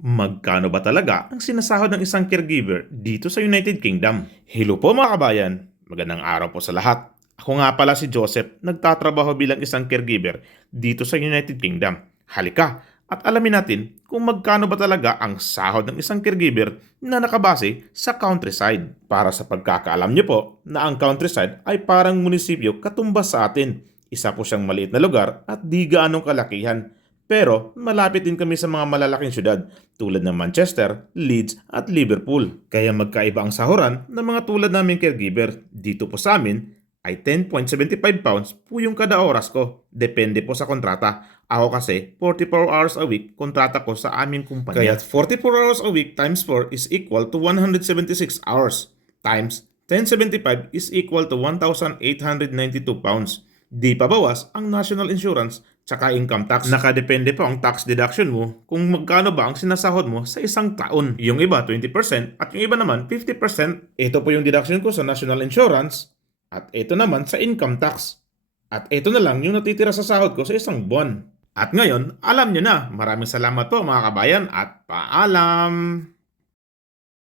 Magkano ba talaga ang sinasahod ng isang caregiver dito sa United Kingdom? Hello po mga kabayan, magandang araw po sa lahat. Ako nga pala si Joseph, nagtatrabaho bilang isang caregiver dito sa United Kingdom. Halika at alamin natin kung magkano ba talaga ang sahod ng isang caregiver na nakabase sa countryside. Para sa pagkakaalam niyo po na ang countryside ay parang munisipyo katumbas sa atin. Isa po siyang maliit na lugar at di gaanong kalakihan. Pero malapit din kami sa mga malalaking syudad tulad ng Manchester, Leeds at Liverpool. Kaya magkaiba ang sahuran ng mga tulad naming caregiver. Dito po sa amin ay 10.75 pounds po yung kada oras ko. Depende po sa kontrata. Ako kasi 44 hours a week kontrata ko sa aming kumpanya. Kaya 44 hours a week times 4 is equal to 176 hours times 1075 is equal to 1,892 pounds. Di pa bawas ang national insurance tsaka income tax. Nakadepende po ang tax deduction mo kung magkano ba ang sinasahod mo sa isang taon. Yung iba 20% at yung iba naman 50%. Ito po yung deduction ko sa national insurance at ito naman sa income tax. At ito na lang yung natitira sa sahod ko sa isang buwan. At ngayon, alam nyo na. Maraming salamat po mga kabayan at paalam!